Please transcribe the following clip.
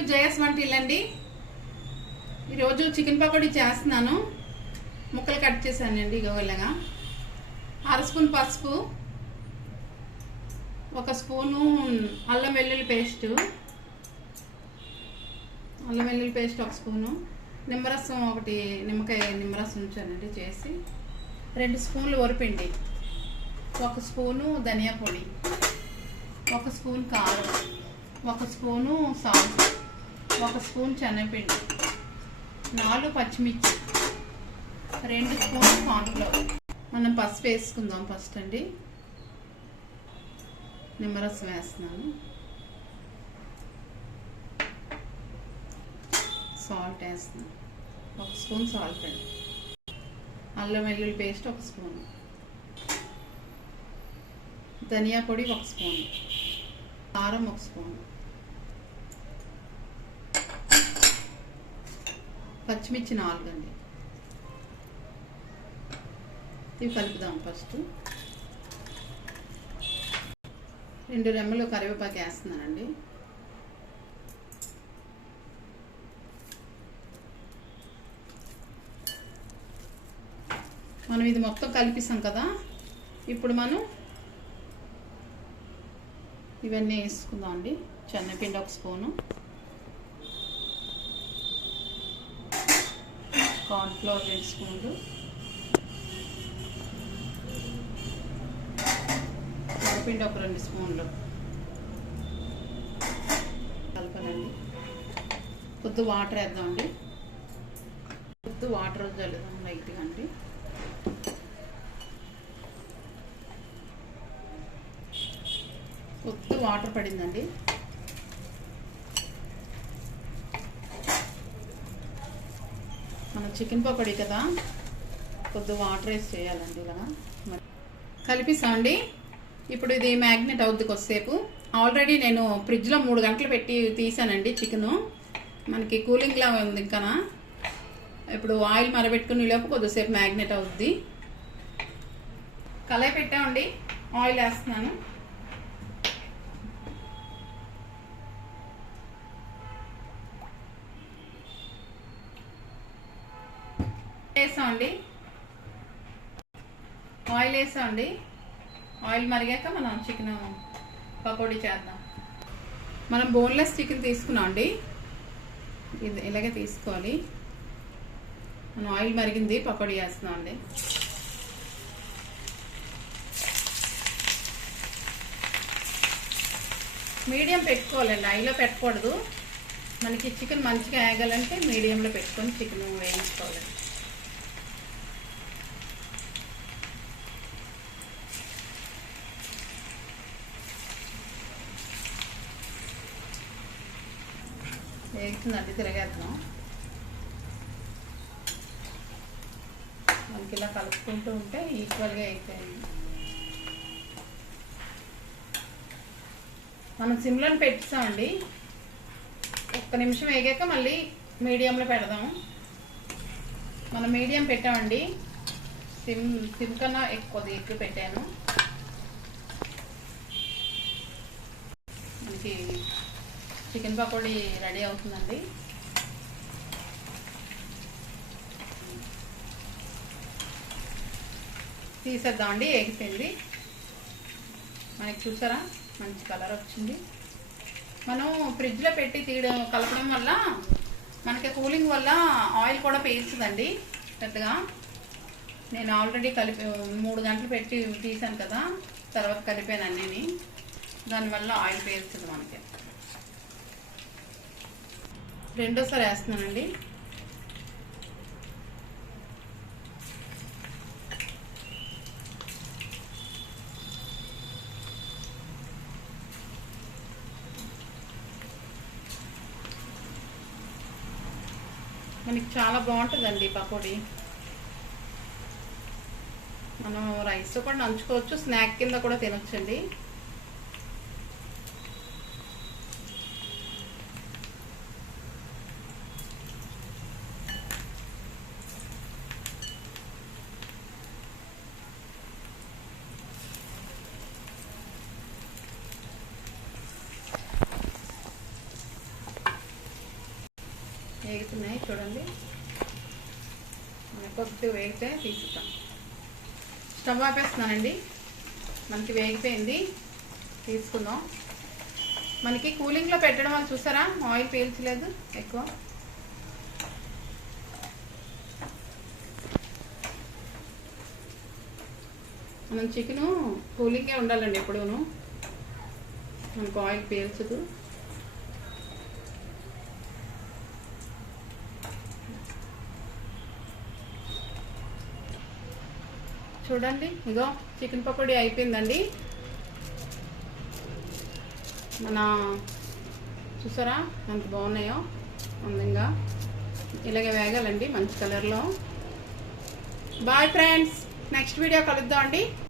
To జయస్ వంటిల్లు అండి. ఈరోజు చికెన్ పకోడీ చేస్తున్నాను. ముక్కలు కట్ చేశానండి. ఇలాగా 1/2 స్పూన్ పసుపు, 1 స్పూను అల్లం వెల్లుల్లి పేస్ట్, 1 స్పూను నిమ్మరసం, నిమ్మకాయ నిమ్మరసం ఉంచానండి చేసి, 2 స్పూన్లు వరిపిండి, 1 స్పూను ధనియా పొడి, 1 స్పూన్ కారం, 1 స్పూను సాల్ట్, 1 స్పూన్ శనగపిండి, 4 పచ్చిమిర్చి, 2 స్పూన్లు కార్న్ఫ్లవర్. మనం పసుపు వేసుకుందాం ఫస్ట్ అండి. నిమ్మరసం వేస్తున్నాను, సాల్ట్ వేస్తున్నాను, 1 స్పూన్ సాల్ట్ అండి, అల్లం వెల్లుల్లి పేస్ట్ 1 స్పూను, ధనియా పొడి 1 స్పూన్, కారం 1 స్పూన్, పచ్చిమిర్చి 4 అండి. ఇవి కలుపుదాం. ఫస్ట్ 2 రెమ్మలు కరివేపాకు వేస్తున్నానండి. మనం ఇది మొత్తం కలిపిస్తాం కదా, ఇప్పుడు మనం ఇవన్నీ వేసుకుందాం అండి. శనగపిండి 1 స్పూను, కార్న్ఫ్లవర్ 2 స్పూన్లు, పిండి 2 స్పూన్లు కలపాలండి. కొద్ది వాటర్ వేద్దామండి. కొద్ది వాటర్ చల్లుదాం లైట్గా అండి. కొద్ది వాటర్ పడిందండి. మన చికెన్ పకోడీ కదా, కొద్ది వాటర్ వేసి చేయాలండి. ఇలా కలిపిస్తామండి. ఇప్పుడు ఇది మ్యాగ్నెట్ అవుద్ది కొద్దిసేపు. ఆల్రెడీ నేను ఫ్రిడ్జ్లో 3 గంటలు పెట్టి తీసానండి చికెను. మనకి కూలింగ్లా ఉంది. ఇంకా ఇప్పుడు ఆయిల్ మరబెట్టుకుని లోపు కొద్దిసేపు మ్యాగ్నెట్ అవుద్ది. కళాయి పెట్టామండి, ఆయిల్ వేస్తున్నాను. వేసామండి, ఆయిల్ వేసామండి. ఆయిల్ మరిగాక మనం చికెన్ పకోడీ చేద్దాం. మనం బోన్లెస్ చికెన్ తీసుకున్నాం అండి. ఇది ఇలాగే తీసుకోవాలి. మనం ఆయిల్ మరిగింది, పకోడీ వేస్తున్నాం అండి. మీడియం పెట్టుకోవాలండి, హైలో పెట్టకూడదు. మనకి చికెన్ మంచిగా వేగాలంటే మీడియంలో పెట్టుకొని చికెన్ వేయించుకోవాలండి. వేగుతుందండి, తిరగేద్దాం. మనకి ఇలా కలుపుకుంటూ ఉంటే ఈక్వల్గా అయిపోయింది. మనం సిమ్లో పెట్టామండి. 1 నిమిషం వేగాక మళ్ళీ మీడియంలో పెడదాం. మనం మీడియం పెట్టామండి. సిమ్ కన్నా ఎక్కువ పెట్టాను. మనకి చికెన్ పకోడీ రెడీ అవుతుందండి. తీసేద్దామండి. ఎగిపోయింది మనకి, చూసారా మంచి కలర్ వచ్చింది. మనం ఫ్రిడ్జ్లో పెట్టి కలపడం వల్ల మనకి కూలింగ్ వల్ల ఆయిల్ కూడా పేలుతుందండి పెద్దగా. నేను ఆల్రెడీ 3 గంటలు పెట్టి తీసాను కదా, తర్వాత కలిపాను అన్నీ. దానివల్ల ఆయిల్ పేలుతుంది మనకి. రెండోసారి వేస్తున్నానండి. మనకి చాలా బాగుంటుందండి పకోడీ. మనం రైస్తో కూడా నంచుకోవచ్చు, స్నాక్ కింద కూడా తినొచ్చండి. వేగుతున్నాయి చూడండి. కొద్దిగా వేగితే తీసుకుంటాం. స్టవ్ ఆపేస్తున్నానండి. మనకి వేగిపోయింది, తీసుకుందాం. మనకి కూలింగ్లో పెట్టడం వల్ల చూసారా ఆయిల్ పీల్చలేదు ఎక్కువ. మనం చికెను కూలింగే ఉండాలండి ఎప్పుడూను, మనకు ఆయిల్ పీల్చదు. చూడండి, ఇగో చికెన్ పకోడీ అయిపోయిందండి. మన చూసారా ఎంత బాగున్నాయో అందంగా. ఇలాగే వేగాలండి మంచి కలర్లో. బాయ్ ఫ్రెండ్స్, నెక్స్ట్ వీడియో కలుద్దాం అండి.